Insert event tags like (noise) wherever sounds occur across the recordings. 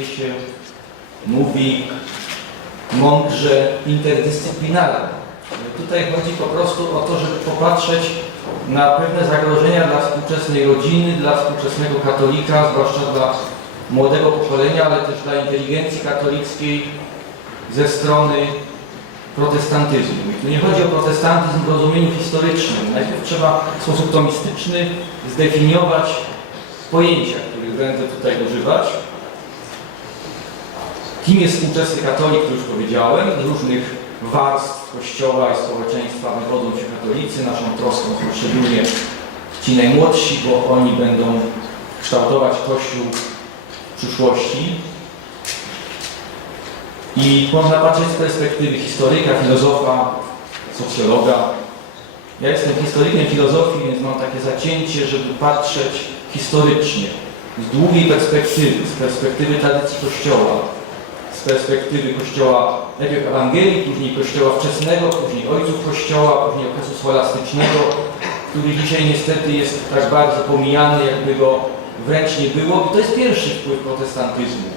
się mówi mądrze interdyscyplinarnie. Tutaj chodzi po prostu o to, żeby popatrzeć na pewne zagrożenia dla współczesnej rodziny, dla współczesnego katolika, zwłaszcza dla młodego pokolenia, ale też dla inteligencji katolickiej ze strony protestantyzmu. I tu nie chodzi o protestantyzm w rozumieniu historycznym. Najpierw trzeba w sposób tomistyczny zdefiniować pojęcia, których będę tutaj używać. Kim jest współczesny katolik, to już powiedziałem. Różnych warstw Kościoła i społeczeństwa wywodzą się katolicy. Naszą troską są szczególnie ci najmłodsi, bo oni będą kształtować Kościół przyszłości. I można patrzeć z perspektywy historyka, filozofa, socjologa. Ja jestem historykiem filozofii, więc mam takie zacięcie, żeby patrzeć historycznie, z długiej perspektywy, z perspektywy tradycji Kościoła, z perspektywy Kościoła najpierw Ewangelii, później Kościoła wczesnego, później ojców Kościoła, później okresu scholastycznego, który dzisiaj niestety jest tak bardzo pomijany, jakby go wręcz nie było. I to jest pierwszy wpływ protestantyzmu.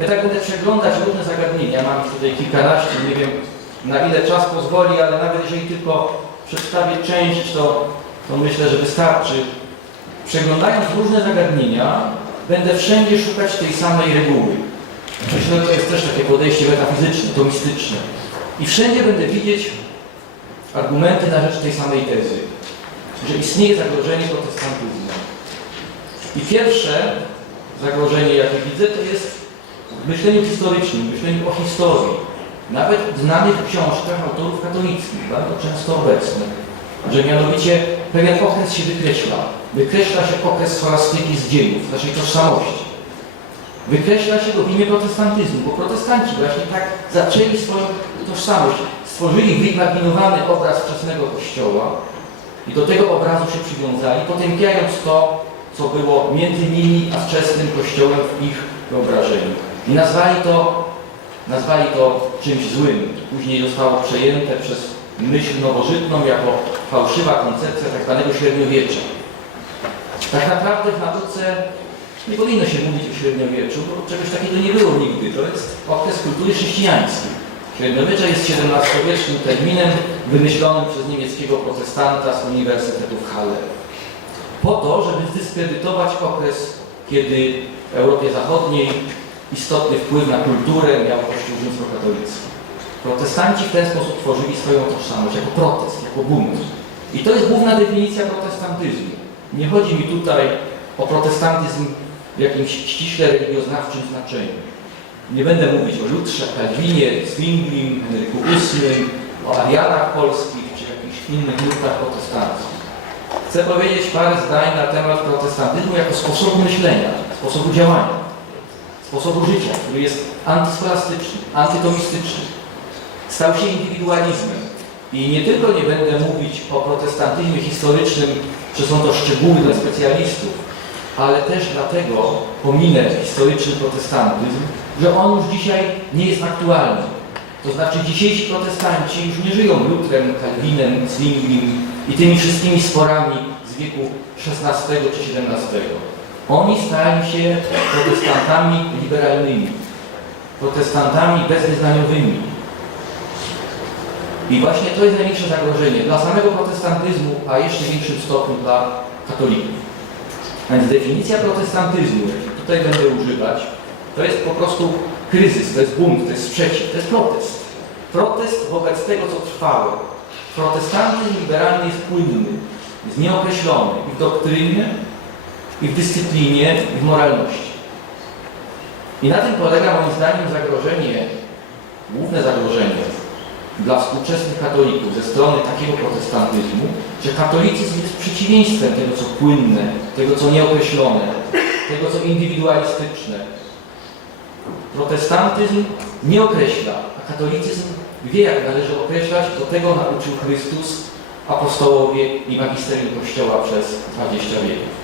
Ja tak będę przeglądać różne zagadnienia, mam ich tutaj kilkanaście, nie wiem na ile czas pozwoli, ale nawet jeżeli tylko przedstawię część, to, to myślę, że wystarczy. Przeglądając różne zagadnienia, będę wszędzie szukać tej samej reguły. Myślę, że to jest też takie podejście metafizyczne, tomistyczne. I wszędzie będę widzieć argumenty na rzecz tej samej tezy, że istnieje zagrożenie protestantyzmu. I pierwsze zagrożenie, jakie widzę, to jest w myśleniu historycznym, w myśleniu o historii, nawet w znanych książkach autorów katolickich, bardzo często obecnych, że mianowicie pewien okres się wykreśla. Wykreśla się okres scholastyki z dziejów, naszej tożsamości. Wykreśla się go w imię protestantyzmu, bo protestanci właśnie tak zaczęli swoją tożsamość. Stworzyli wyimaginowany obraz wczesnego Kościoła i do tego obrazu się przywiązali, potępiając to, co było między nimi a wczesnym Kościołem w ich wyobrażeniu. I nazwali to, nazwali to czymś złym. Później zostało przejęte przez myśl nowożytną jako fałszywa koncepcja tak zwanego średniowiecza. Tak naprawdę w nauce nie powinno się mówić o średniowieczu, bo czegoś takiego nie było nigdy. To jest okres kultury chrześcijańskiej. Średniowiecze jest XVII-wiecznym terminem wymyślonym przez niemieckiego protestanta z Uniwersytetu w Halle. Po to, żeby zdyskredytować okres, kiedy w Europie Zachodniej istotny wpływ na kulturę miał Kościół rzymskokatolicki. Protestanci w ten sposób tworzyli swoją tożsamość jako protest, jako bunt. I to jest główna definicja protestantyzmu. Nie chodzi mi tutaj o protestantyzm w jakimś ściśle religioznawczym znaczeniu. Nie będę mówić o Lutrze, Kalwinie, Zwinglim, Henryku VIII, o Arianach polskich czy jakichś innych nurtach protestanckich. Chcę powiedzieć parę zdań na temat protestantyzmu jako sposobu myślenia, sposobu działania, sposobu życia, który jest antyscholastyczny, antytomistyczny. Stał się indywidualizmem. I nie tylko nie będę mówić o protestantyzmie historycznym, że są to szczegóły dla specjalistów, ale też dlatego pominę historyczny protestantyzm, że on już dzisiaj nie jest aktualny. To znaczy dzisiejsi protestanci już nie żyją Lutrem, Kalwinem, Zwinglim i tymi wszystkimi sporami z wieku XVI czy XVII. Oni stali się protestantami liberalnymi, protestantami bezwyznaniowymi. I właśnie to jest największe zagrożenie dla samego protestantyzmu, a jeszcze większym stopniu dla katolików. Więc definicja protestantyzmu, tutaj będę używać, to jest po prostu kryzys, to jest bunt, to jest sprzeciw, to jest protest. Protest wobec tego, co trwałe. Protestantyzm liberalny jest płynny, jest nieokreślony i w doktrynie, i w dyscyplinie, i w moralności. I na tym polega moim zdaniem zagrożenie, główne zagrożenie dla współczesnych katolików ze strony takiego protestantyzmu, że katolicyzm jest przeciwieństwem tego, co płynne, tego, co nieokreślone, tego, co indywidualistyczne. Protestantyzm nie określa, a katolicyzm wie, jak należy określać, do tego nauczył Chrystus, apostołowie i magisterium Kościoła przez 20 wieków.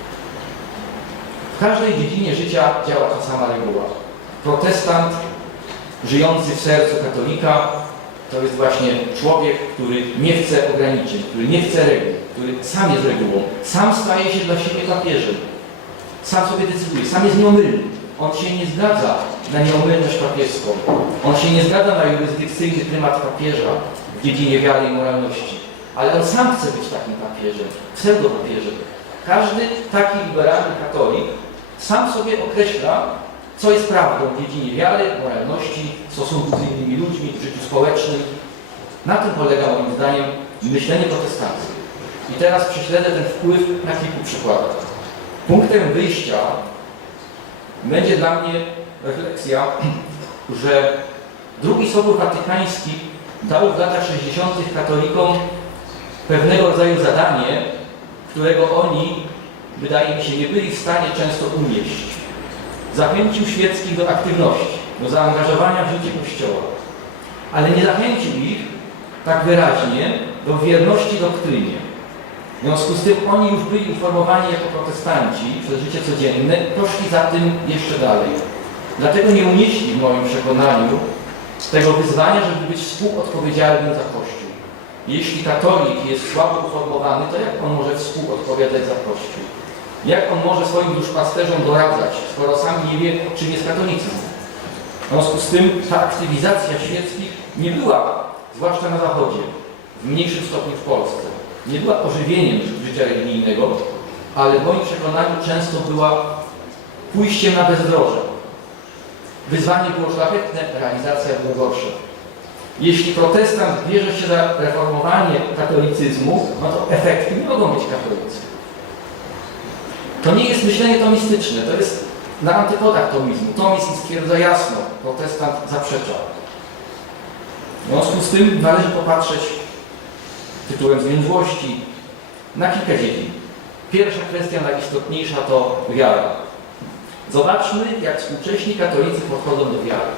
W każdej dziedzinie życia działa ta sama reguła. Protestant żyjący w sercu katolika to jest właśnie człowiek, który nie chce ograniczeń, który nie chce reguł, który sam jest regułą, sam staje się dla siebie papieżem. Sam sobie decyduje, sam jest nieomylny. On się nie zgadza na nieomylność papieską. On się nie zgadza na jurysdykcyjny prymat papieża w dziedzinie wiary i moralności. Ale on sam chce być takim papieżem, pseudopapieżem. Każdy taki liberalny katolik sam sobie określa, co jest prawdą w dziedzinie wiary, moralności, stosunku z innymi ludźmi, w życiu społecznym. Na tym polega moim zdaniem myślenie protestanckie. I teraz prześledzę ten wpływ na kilku przykładach. Punktem wyjścia będzie dla mnie refleksja, (clears throat) że drugi Sobór Watykański dał w latach 60. katolikom pewnego rodzaju zadanie, którego oni, wydaje mi się, nie byli w stanie często unieść. Zachęcił świeckich do aktywności, do zaangażowania w życie Kościoła, ale nie zachęcił ich tak wyraźnie do wierności doktrynie. W związku z tym oni już byli informowani jako protestanci przez życie codzienne poszli za tym jeszcze dalej. Dlatego nie unieśli w moim przekonaniu tego wyzwania, żeby być współodpowiedzialnym za Kościół. Jeśli katolik jest słabo uformowany, to jak on może współodpowiadać za Kościół? Jak on może swoim duszpasterzom doradzać, skoro sam nie wie, czym jest katolicyzm? W związku z tym ta aktywizacja świeckich nie była, zwłaszcza na Zachodzie, w mniejszym stopniu w Polsce, nie była ożywieniem życia religijnego, ale w moim przekonaniu często była pójściem na bezdroże. Wyzwanie było szlachetne, realizacja była gorsza. Jeśli protestant bierze się za reformowanie katolicyzmu, no to efekty nie mogą być katolickie. To nie jest myślenie tomistyczne, to jest na antypodach tomizmu. Tomizm stwierdza jasno, protestant zaprzecza. W związku z tym należy popatrzeć tytułem zwięzłości na kilka dziedzin. Pierwsza kwestia, najistotniejsza, to wiara. Zobaczmy, jak współcześni katolicy podchodzą do wiary.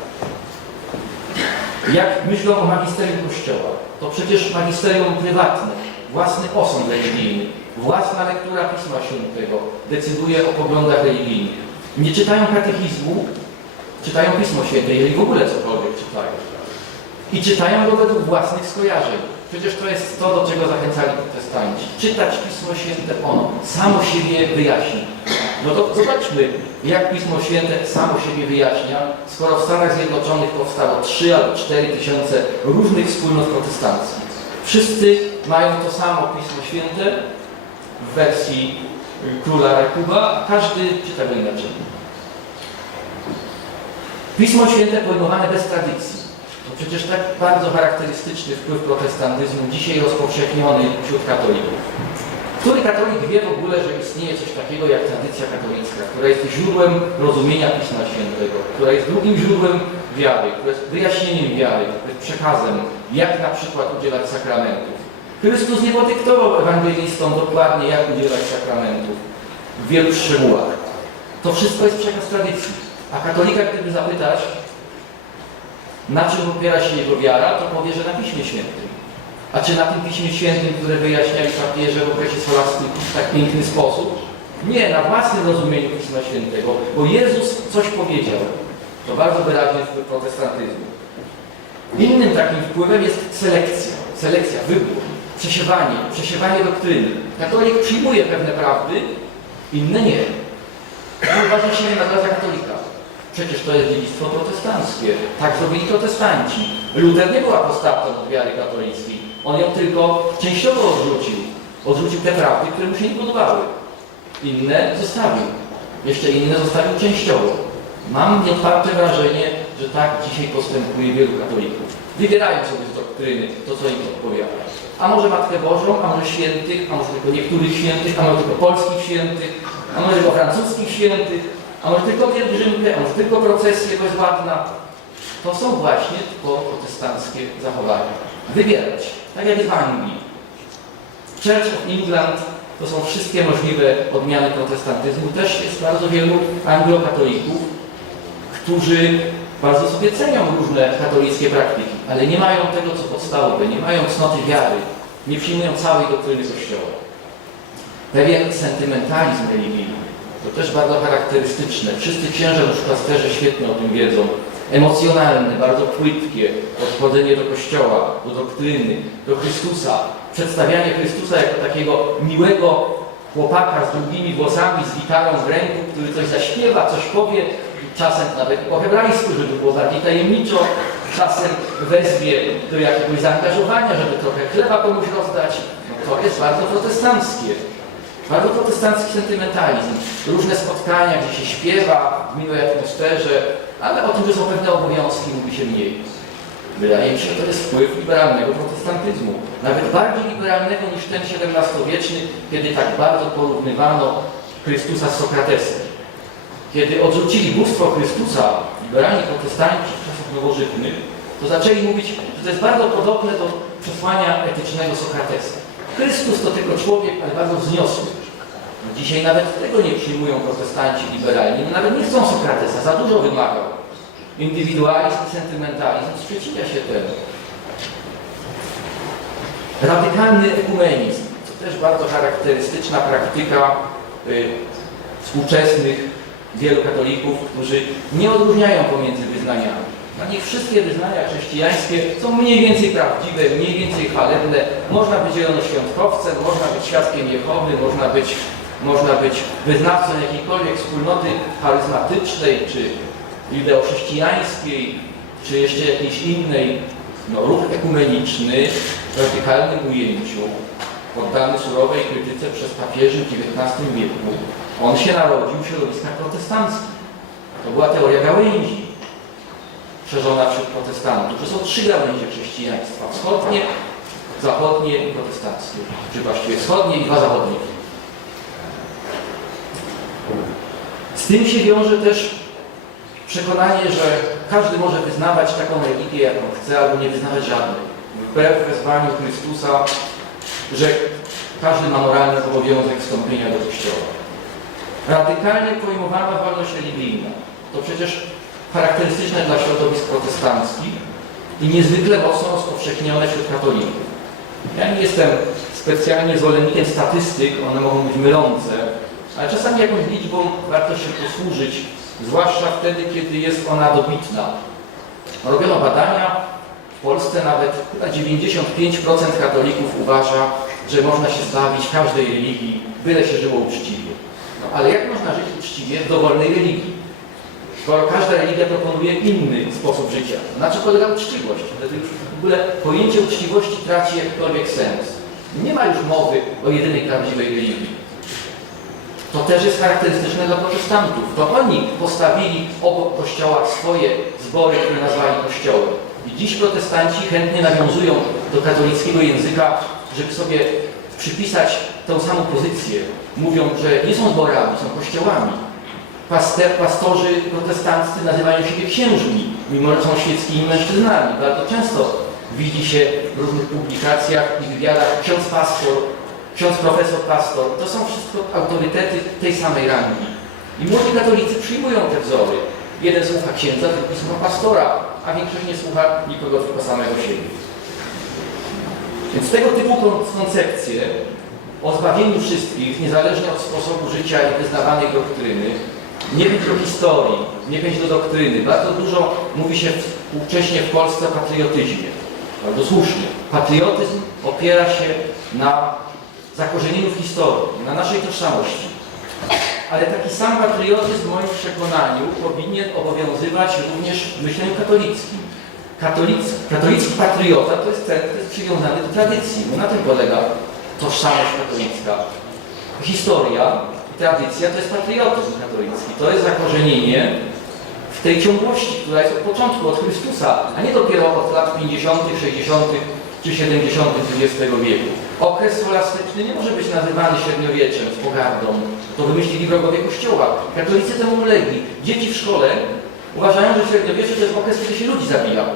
Jak myślą o magisterium Kościoła. To przecież magisterium prywatne, własny osąd religijny, własna lektura Pisma Świętego decyduje o poglądach religijnych. Nie czytają katechizmu, czytają Pismo Święte, jeżeli w ogóle cokolwiek czytają. I czytają go według własnych skojarzeń. Przecież to jest to, do czego zachęcali protestanci. Czytać Pismo Święte ono, samo siebie wyjaśni. No to zobaczmy, jak Pismo Święte samo siebie wyjaśnia, skoro w Stanach Zjednoczonych powstało 3 albo 4 tysiące różnych wspólnot protestanckich. Wszyscy mają to samo Pismo Święte w wersji y, króla Jakuba, każdy czyta go inaczej. Pismo Święte pojmowane bez tradycji. To przecież tak bardzo charakterystyczny wpływ protestantyzmu, dzisiaj rozpowszechniony wśród katolików. Który katolik wie w ogóle, że istnieje coś takiego jak tradycja katolicka, która jest źródłem rozumienia Pisma Świętego, która jest drugim źródłem wiary, która jest wyjaśnieniem wiary, która jest przekazem, jak na przykład udzielać sakramentów. Chrystus nie podyktował ewangelistom dokładnie, jak udzielać sakramentów w wielu szczegółach. To wszystko jest przekaz tradycji. A katolika, gdyby zapytać, na czym opiera się jego wiara, to powie, że na Piśmie Świętym. A czy na tym Piśmie Świętym, które wyjaśniali papieże w okresie scholastyki w tak piękny sposób? Nie, na własnym rozumieniu Pisma Świętego, bo Jezus coś powiedział. To bardzo wyraźnie wpływ protestantyzmu. Innym takim wpływem jest selekcja. Selekcja, wybór, przesiewanie, przesiewanie doktryny. Katolik przyjmuje pewne prawdy, inne nie. Uważa się nie nagradza katolika. Przecież to jest dziedzictwo protestanckie. Tak zrobili protestanci. Luter nie był apostatą od wiary katolickiej. On ją tylko częściowo odrzucił. Odrzucił te prawdy, które mu się nie podobały. Inne zostawił. Jeszcze inne zostawił częściowo. Mam nieodparte wrażenie, że tak dzisiaj postępuje wielu katolików. Wybierają sobie z doktryny to, co im odpowiada. A może Matkę Bożą, a może świętych, a może tylko niektórych świętych, a może tylko polskich świętych, a może tylko francuskich świętych, a może tylko pielgrzymkę, a może tylko procesję bezładna. To są właśnie tylko protestanckie zachowania. Wybierać, tak jak w Anglii. Church of England to są wszystkie możliwe odmiany protestantyzmu. Też jest bardzo wielu anglokatolików, którzy bardzo sobie cenią różne katolickie praktyki, ale nie mają tego, co podstawowe, nie mają cnoty wiary, nie przyjmują całej doktryny Kościoła. Pewien sentymentalizm religijny, to też bardzo charakterystyczne. Wszyscy księża duszpasterze świetnie o tym wiedzą. Emocjonalne, bardzo płytkie podchodzenie do Kościoła, do doktryny, do Chrystusa. Przedstawianie Chrystusa jako takiego miłego chłopaka z długimi włosami, z gitarą w ręku, który coś zaśpiewa, coś powie, czasem nawet po hebrajsku, żeby było bardziej tajemniczo, czasem wezwie do jakiegoś zaangażowania, żeby trochę chleba komuś rozdać. No to jest bardzo protestanckie. Bardzo protestancki sentymentalizm. Różne spotkania, gdzie się śpiewa w miłej atmosferze, ale o tym, że są pewne obowiązki, mówi się mniej. Wydaje mi się, że to jest wpływ liberalnego protestantyzmu. Nawet bardziej liberalnego niż ten XVII-wieczny, kiedy tak bardzo porównywano Chrystusa z Sokratesem. Kiedy odrzucili bóstwo Chrystusa, liberalni protestanci w czasach nowożytnych, to zaczęli mówić, że to jest bardzo podobne do przesłania etycznego Sokratesa. Chrystus to tylko człowiek, ale bardzo wzniosły. No dzisiaj nawet tego nie przyjmują protestanci liberalni, no nawet nie chcą Sokratesa, za dużo wymagał. Indywidualizm i sentymentalizm sprzeciwia się temu. Radykalny ekumenizm, to też bardzo charakterystyczna praktyka y, współczesnych wielu katolików, którzy nie odróżniają pomiędzy wyznaniami. Dla nich wszystkie wyznania chrześcijańskie są mniej więcej prawdziwe, mniej więcej chwalebne. Można być zielonoświątkowcem, można być świadkiem Jehowy, można być, można być wyznawcą jakiejkolwiek wspólnoty charyzmatycznej, czy judeochrześcijańskiej, czy jeszcze jakiejś innej. No, ruch ekumeniczny w radykalnym ujęciu, poddany surowej krytyce przez papieży w XIX wieku, on się narodził w środowiskach protestanckich. To była teoria gałęzi szerzona wśród protestantów, że są trzy gałęzie chrześcijaństwa. Wschodnie, zachodnie i protestanckie. Czy właściwie wschodnie i dwa zachodnie. Z tym się wiąże też przekonanie, że każdy może wyznawać taką religię, jaką chce, albo nie wyznawać żadnej. Wbrew wezwaniu Chrystusa, że każdy ma moralny obowiązek wstąpienia do Kościoła. Radykalnie pojmowana wolność religijna. To przecież charakterystyczne dla środowisk protestanckich i niezwykle mocno rozpowszechnione wśród katolików. Ja nie jestem specjalnie zwolennikiem statystyk, one mogą być mylące, ale czasami jakąś liczbą warto się posłużyć, zwłaszcza wtedy, kiedy jest ona dobitna. Robiono badania, w Polsce nawet chyba 95% katolików uważa, że można się zbawić każdej religii, byle się żyło uczciwie. No, ale jak można żyć uczciwie w dowolnej religii? Skoro każda religia proponuje inny sposób życia. Na czym polega uczciwość? Wtedy już w ogóle pojęcie uczciwości traci jakikolwiek sens. Nie ma już mowy o jedynej prawdziwej religii. To też jest charakterystyczne dla protestantów. To oni postawili obok kościoła swoje zbory, które nazwali kościołem. I dziś protestanci chętnie nawiązują do katolickiego języka, żeby sobie przypisać tę samą pozycję. Mówią, że nie są zborami, są kościołami. Paster, pastorzy protestanccy nazywają siebie księżmi, mimo że są świeckimi mężczyznami. Bardzo często widzi się w różnych publikacjach i wywiadach ksiądz pastor, ksiądz profesor pastor. To są wszystko autorytety tej samej rangi. I młodzi katolicy przyjmują te wzory. Jeden słucha księdza, drugi słucha pastora, a większość nie słucha nikogo, tylko samego siebie. Więc tego typu kon- koncepcje o zbawieniu wszystkich, niezależnie od sposobu życia i wyznawanej doktryny, niechęć do historii, niechęć do doktryny. Bardzo dużo mówi się współcześnie w Polsce o patriotyzmie. Bardzo słusznie. Patriotyzm opiera się na zakorzenieniu w historii, na naszej tożsamości. Ale taki sam patriotyzm w moim przekonaniu powinien obowiązywać również w myśleniu katolickim. Katolic, katolicki patriota to jest ten, kto jest przywiązany do tradycji. Bo na tym polega tożsamość katolicka. Historia i tradycja to jest patriotyzm katolicki. To jest zakorzenienie w tej ciągłości, która jest od początku, od Chrystusa, a nie dopiero od lat 50., 60. czy 70. XX wieku. Okres scholastyczny nie może być nazywany średniowieczem z pogardą. To wymyślili wrogowie Kościoła. Katolicy temu ulegli. Dzieci w szkole uważają, że średniowiecze to jest okres, kiedy się ludzi zabijało.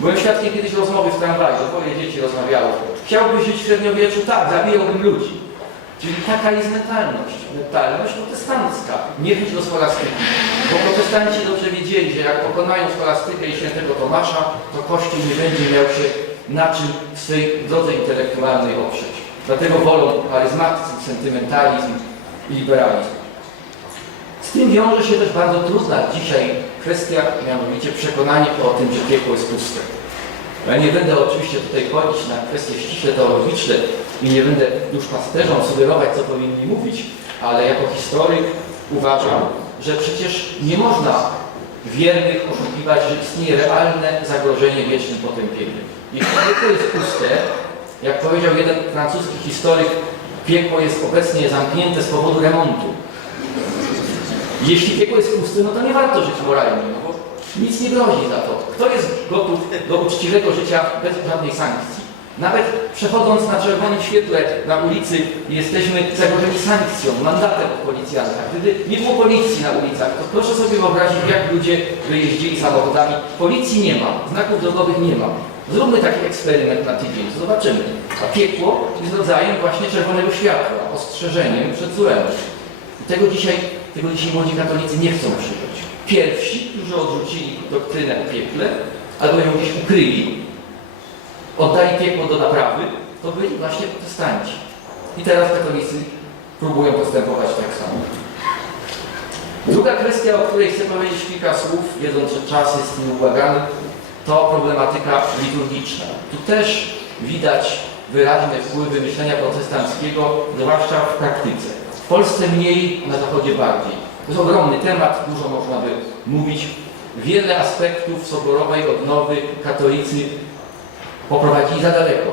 Byłem świadkiem kiedyś rozmowy w tramwaju, dwoje dzieci rozmawiało. Chciałbyś żyć w średniowieczu? Tak, zabijałbym ludzi. Czyli taka jest mentalność, mentalność protestancka, niechęć do scholastyki. Bo protestanci dobrze wiedzieli, że jak pokonają scholastykę i świętego Tomasza, to Kościół nie będzie miał się na czym w swej drodze intelektualnej oprzeć. Dlatego wolą charyzmatyzm, sentymentalizm i liberalizm. Z tym wiąże się też bardzo trudna dzisiaj kwestia, mianowicie przekonanie o tym, że piekło jest puste. Ja nie będę oczywiście tutaj chodzić na kwestie ściśle teologiczne i nie będę już pasterzom sugerować, co powinni mówić, ale jako historyk uważam, że przecież nie można wiernych oszukiwać, że istnieje realne zagrożenie wiecznym potępieniem. Jeśli piekło jest puste, jak powiedział jeden francuski historyk, piekło jest obecnie zamknięte z powodu remontu. Jeśli piekło jest puste, no to nie warto żyć moralnie, no bo nic nie grozi za to. Kto jest gotów do uczciwego życia bez żadnej sankcji? Nawet przechodząc na czerwonym świetle na ulicy jesteśmy zagrożeni sankcją, mandatem od policjanta. Gdyby nie było policji na ulicach, to proszę sobie wyobrazić, jak ludzie jeździli samochodami. Policji nie ma, znaków drogowych nie ma. Zróbmy taki eksperyment na tydzień, to zobaczymy. A piekło jest rodzajem właśnie czerwonego światła, ostrzeżeniem przed złem. Tego dzisiaj, tego dzisiaj młodzi katolicy nie chcą przyjąć. Pierwsi, którzy odrzucili doktrynę o piekle, albo ją gdzieś ukryli, oddali piekło do naprawy, to byli właśnie protestanci. I teraz katolicy próbują postępować tak samo. Druga kwestia, o której chcę powiedzieć kilka słów, wiedząc, że czas jest nieubłagany, to problematyka liturgiczna. Tu też widać wyraźne wpływy myślenia protestanckiego, zwłaszcza w praktyce. W Polsce mniej, na Zachodzie bardziej. To jest ogromny temat, dużo można by mówić. Wiele aspektów soborowej odnowy katolicy poprowadzili za daleko.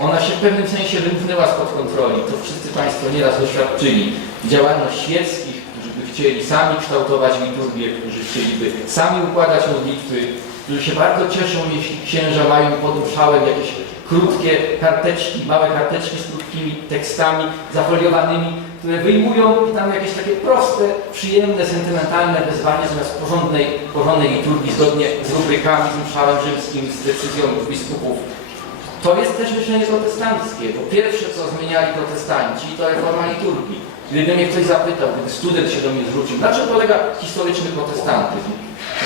Ona się w pewnym sensie wymknęła spod kontroli. To wszyscy Państwo nieraz doświadczyli. Działalność świeckich, którzy by chcieli sami kształtować liturgię, którzy chcieliby sami układać modlitwy, którzy się bardzo cieszą, jeśli księża mają pod mszałem jakieś krótkie karteczki, małe karteczki z krótkimi tekstami zafoliowanymi, które wyjmują tam jakieś takie proste, przyjemne, sentymentalne wezwanie zamiast porządnej, porządnej liturgii zgodnie z rubrykami, z mszałem rzymskim, z decyzją biskupów. To jest też myślenie protestanckie, bo pierwsze, co zmieniali protestanci, to reforma liturgii. Gdyby mnie ktoś zapytał, gdyby student się do mnie zwrócił, na czym polega historyczny protestantyzm?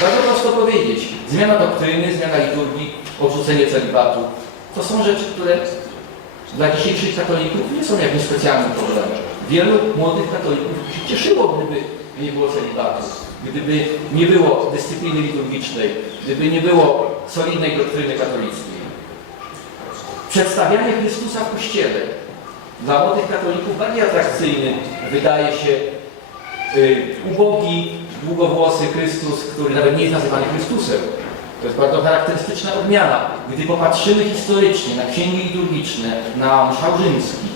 Bardzo prosto powiedzieć. Zmiana doktryny, zmiana liturgii, odrzucenie celibatu. To są rzeczy, które dla dzisiejszych katolików nie są jakimś specjalnym problemem. Wielu młodych katolików się cieszyło, gdyby nie było celibatu, gdyby nie było dyscypliny liturgicznej, gdyby nie było solidnej doktryny katolickiej. Przedstawianie Chrystusa w Kościele dla młodych katolików bardziej atrakcyjny wydaje się y, ubogi, długowłosy Chrystus, który nawet nie jest nazywany Chrystusem. To jest bardzo charakterystyczna odmiana. Gdy popatrzymy historycznie na księgi liturgiczne, na mszał rzymski,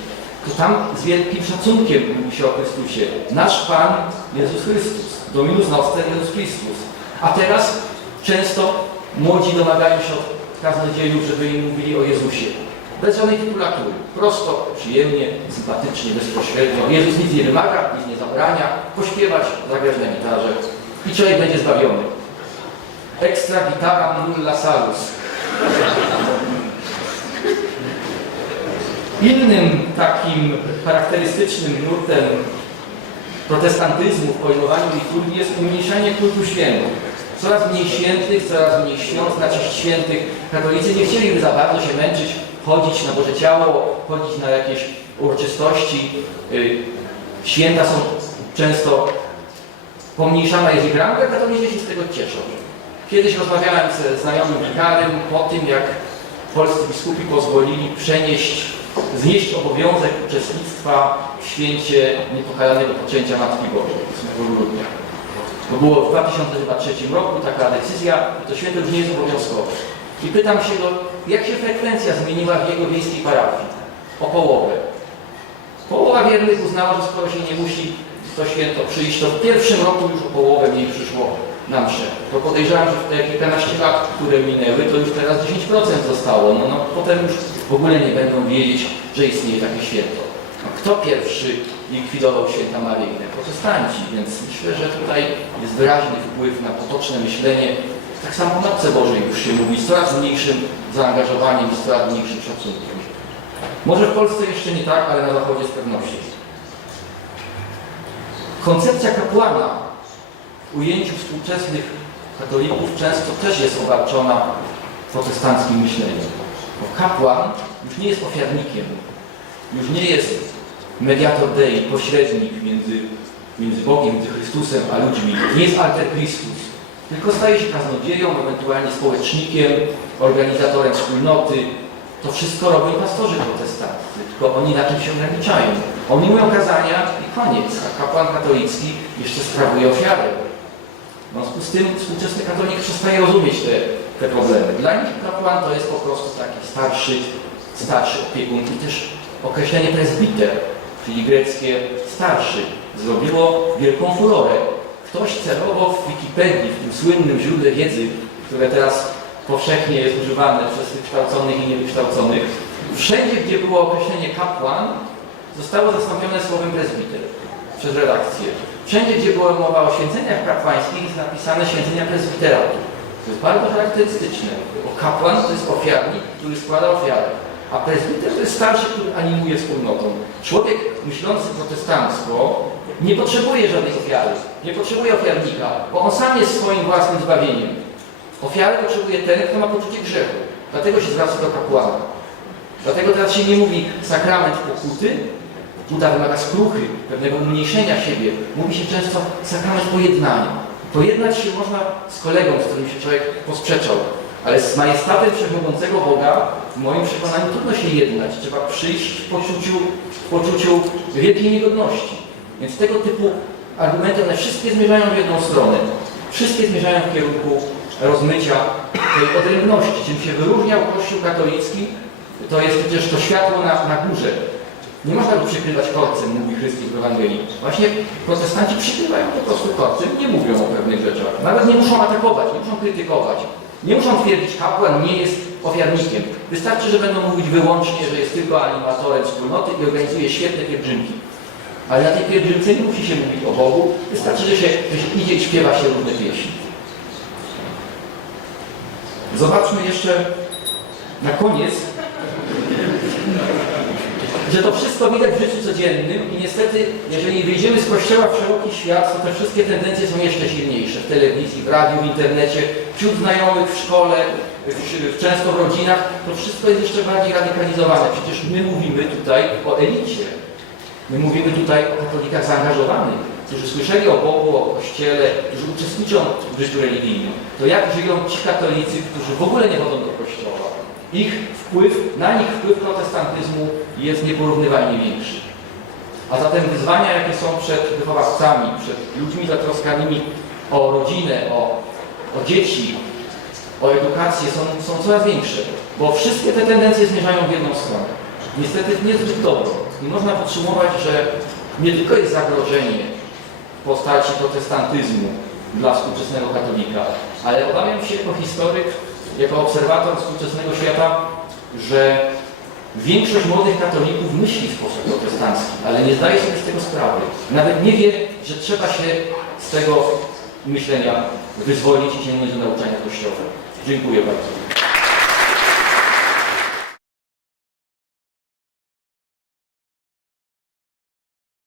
to tam z wielkim szacunkiem mówi się o Chrystusie. Nasz Pan Jezus Chrystus, Dominus Noster Jezus Chrystus. A teraz często młodzi domagają się od kaznodziejów, żeby im mówili o Jezusie. Bez żadnej. Prosto, przyjemnie, sympatycznie, bezpośrednio. Jezus nic nie wymaga, nic nie zabrania. Pośpiewać, zagrać na gitarze i człowiek będzie zbawiony. Extra gitara nulla salus. Innym takim charakterystycznym nurtem protestantyzmu w pojmowaniu liturgii jest umniejszanie kultu świętych. Coraz mniej świętych, coraz mniej świąt, na cześć świętych. Katolicy nie chcieliby za bardzo się męczyć, chodzić na Boże Ciało, chodzić na jakieś uroczystości. Y, Święta są często pomniejszana jest ich ranga, katolicy się z tego cieszą. Kiedyś rozmawiałem ze znajomym wikarym po tym, jak polscy biskupi pozwolili przenieść, znieść obowiązek uczestnictwa w święcie niepochalanego poczęcia Matki Bożej 8 grudnia. To było w 2003 roku taka decyzja, to święto już nie jest obowiązkowe. I pytam się go, jak się frekwencja zmieniła w jego wiejskiej parafii? O połowę. Połowa wiernych uznała, że skoro się nie musi to święto przyjść, to w pierwszym roku już o połowę mniej przyszło na mszę. To podejrzewam, że w te kilkanaście lat, które minęły, to już teraz 10% zostało. No, no potem już w ogóle nie będą wiedzieć, że istnieje takie święto. No, kto pierwszy likwidował święta maryjne? Protestanci, więc myślę, że tutaj jest wyraźny wpływ na potoczne myślenie. Tak samo o Matce Bożej już się mówi, z coraz mniejszym zaangażowaniem, z coraz mniejszym szacunkiem. Może w Polsce jeszcze nie tak, ale na Zachodzie z pewnością. Koncepcja kapłana w ujęciu współczesnych katolików często też jest obarczona protestanckim myśleniem. Bo kapłan już nie jest ofiarnikiem, już nie jest mediator Dei, pośrednik między, między Bogiem, między Chrystusem a ludźmi. Nie jest alter Christus. Tylko staje się kaznodzieją, ewentualnie społecznikiem, organizatorem wspólnoty. To wszystko robią pastorzy protestanty, tylko oni na czym się ograniczają. Oni mówią kazania i koniec, a kapłan katolicki jeszcze sprawuje ofiarę. W związku z tym współczesny katolik przestaje rozumieć te, te problemy. Dla nich kapłan to jest po prostu taki starszy, starszy opiekun i też określenie presbiter, czyli greckie starszy, zrobiło wielką furorę. Ktoś celowo w Wikipedii, w tym słynnym źródle wiedzy, które teraz powszechnie jest używane przez wykształconych i niewykształconych, wszędzie, gdzie było określenie kapłan, zostało zastąpione słowem presbiter przez redakcję. Wszędzie, gdzie była mowa o święceniach kapłańskich, jest napisane święcenia prezbiteratu. To jest bardzo charakterystyczne, bo kapłan to jest ofiarnik, który składa ofiarę, a prezbiter to jest starszy, który animuje wspólnotą. Człowiek myślący protestancko nie potrzebuje żadnej ofiary, nie potrzebuje ofiarnika, bo on sam jest swoim własnym zbawieniem. Ofiarę potrzebuje ten, kto ma poczucie grzechu. Dlatego się zwraca do kapłana. Dlatego teraz się nie mówi sakrament pokuty, Buda wymaga skruchy, pewnego umniejszenia siebie. Mówi się często sakrament pojednania. Pojednać się można z kolegą, z którym się człowiek posprzeczał, ale z majestatem wszechmogącego Boga w moim przekonaniu trudno się jednać. Trzeba przyjść w poczuciu, w poczuciu wielkiej niegodności. Więc tego typu argumenty, one wszystkie zmierzają w jedną stronę. Wszystkie zmierzają w kierunku rozmycia tej odrębności. Czym się wyróżniał Kościół katolicki, to jest przecież to światło na, na górze. Nie można go przykrywać korcem, mówi Chrystus w Ewangelii. Właśnie protestanci przykrywają po prostu korcem, nie mówią o pewnych rzeczach. Nawet nie muszą atakować, nie muszą krytykować. Nie muszą twierdzić, kapłan nie jest ofiarnikiem. Wystarczy, że będą mówić wyłącznie, że jest tylko animatorem wspólnoty i organizuje świetne pielgrzymki. Ale na tej pielgrzymce nie musi się mówić o Bogu, wystarczy, że się, że się idzie i śpiewa się różne pieśni. Zobaczmy jeszcze na koniec, że to wszystko widać w życiu codziennym i niestety, jeżeli wyjdziemy z kościoła w szeroki świat, to te wszystkie tendencje są jeszcze silniejsze. W telewizji, w radiu, w internecie, wśród znajomych, w szkole, w, często w rodzinach, to wszystko jest jeszcze bardziej radykalizowane. Przecież my mówimy tutaj o elicie. My mówimy tutaj o katolikach zaangażowanych, którzy słyszeli o Bogu, o Kościele, którzy uczestniczą w życiu religijnym. To jak żyją ci katolicy, którzy w ogóle nie chodzą do Kościoła? Ich wpływ, na nich wpływ protestantyzmu jest nieporównywalnie większy. A zatem wyzwania, jakie są przed wychowawcami, przed ludźmi zatroskanymi o rodzinę, o, o dzieci, o edukację są, są coraz większe, bo wszystkie te tendencje zmierzają w jedną stronę. Niestety niezbyt dobrze. I można podsumować, że nie tylko jest zagrożenie w postaci protestantyzmu dla współczesnego katolika, ale obawiam się jako historyk, jako obserwator współczesnego świata, że większość młodych katolików myśli w sposób protestancki, ale nie zdaje sobie z tego sprawy. Nawet nie wie, że trzeba się z tego myślenia wyzwolić i sięgnąć do nauczania Kościoła. Dziękuję bardzo.